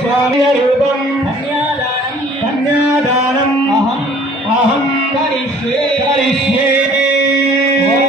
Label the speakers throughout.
Speaker 1: స్వామి రూపం కన్యాదానం అహం కరిష్యే కరిష్యే
Speaker 2: భవే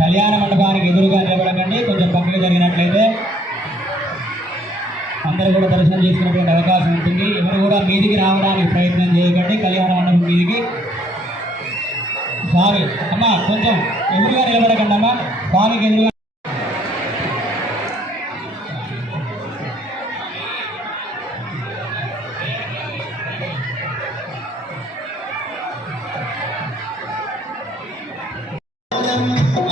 Speaker 2: కళ్యాణ మండపానికి ఎదురుగా నిలబడకండి. కొంచెం పక్కన జరిగినట్లయితే అందరూ కూడా దర్శనం చేసుకునేటువంటి అవకాశం ఉంటుంది. ఎవరు కూడా మీదికి రావడానికి ప్రయత్నం చేయకండి. కళ్యాణ మండపం మీదికి. సారీ అమ్మా కొంచెం ఎదురుగా నిలబడకండి అమ్మా. స్వామికి ఎదురుగా Thank you.